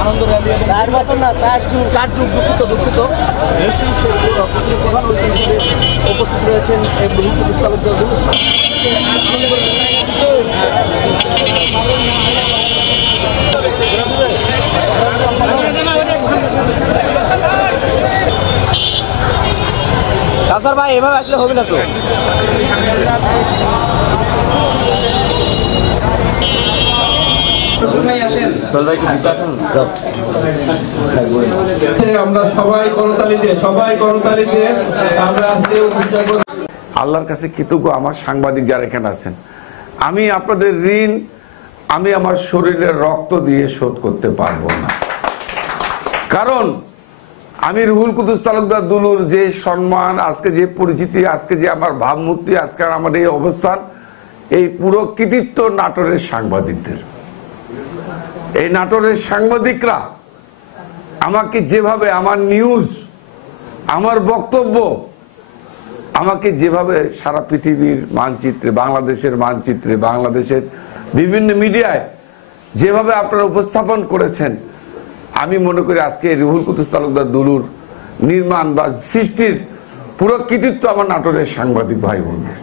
আনন্দ rally তার মতন না, তার 4 যুগ দুঃখিত প্রধান অতিথি হিসেবে উপস্থিত রয়েছেন রুহুল কুদ্দুস তালুকদার দুলুর। কাসার ভাই এভাবে আসলে হবে না তো। আমরা সবাই করতালি দিয়ে আমরা আল্লাহর কাছে কৃতজ্ঞ আমার সাংবাদিক যারা এখানে আছেন। আমি আপনাদের ঋণ আমি আমার শরীরের রক্ত দিয়ে শোধ করতে পারবো না, কারণ আমি রুহুল কুদ্দুস তালুকদার দুলুর যে সম্মান, আজকে যে পরিচিতি, আজকে যে আমার ভাবমূর্তি, আজকে আমার এই অবস্থান, এই পুরো কৃতিত্ব নাটোরের সাংবাদিকদের। এই নাটোরের সাংবাদিকরা আমাকে যেভাবে আমার নিউজ, আমার বক্তব্য আমাকে যেভাবে সারা পৃথিবীর মানচিত্রে, বাংলাদেশের মানচিত্রে, বাংলাদেশের বিভিন্ন মিডিয়ায় যেভাবে আপনারা উপস্থাপন করেছেন, আমি মনে করি আজকে রুহুল কুদ্দুস তালুকদার দুলুর নির্মাণ বা সৃষ্টির পুরো কৃতিত্ব আমার নাটোরের সাংবাদিক ভাই বোনদের।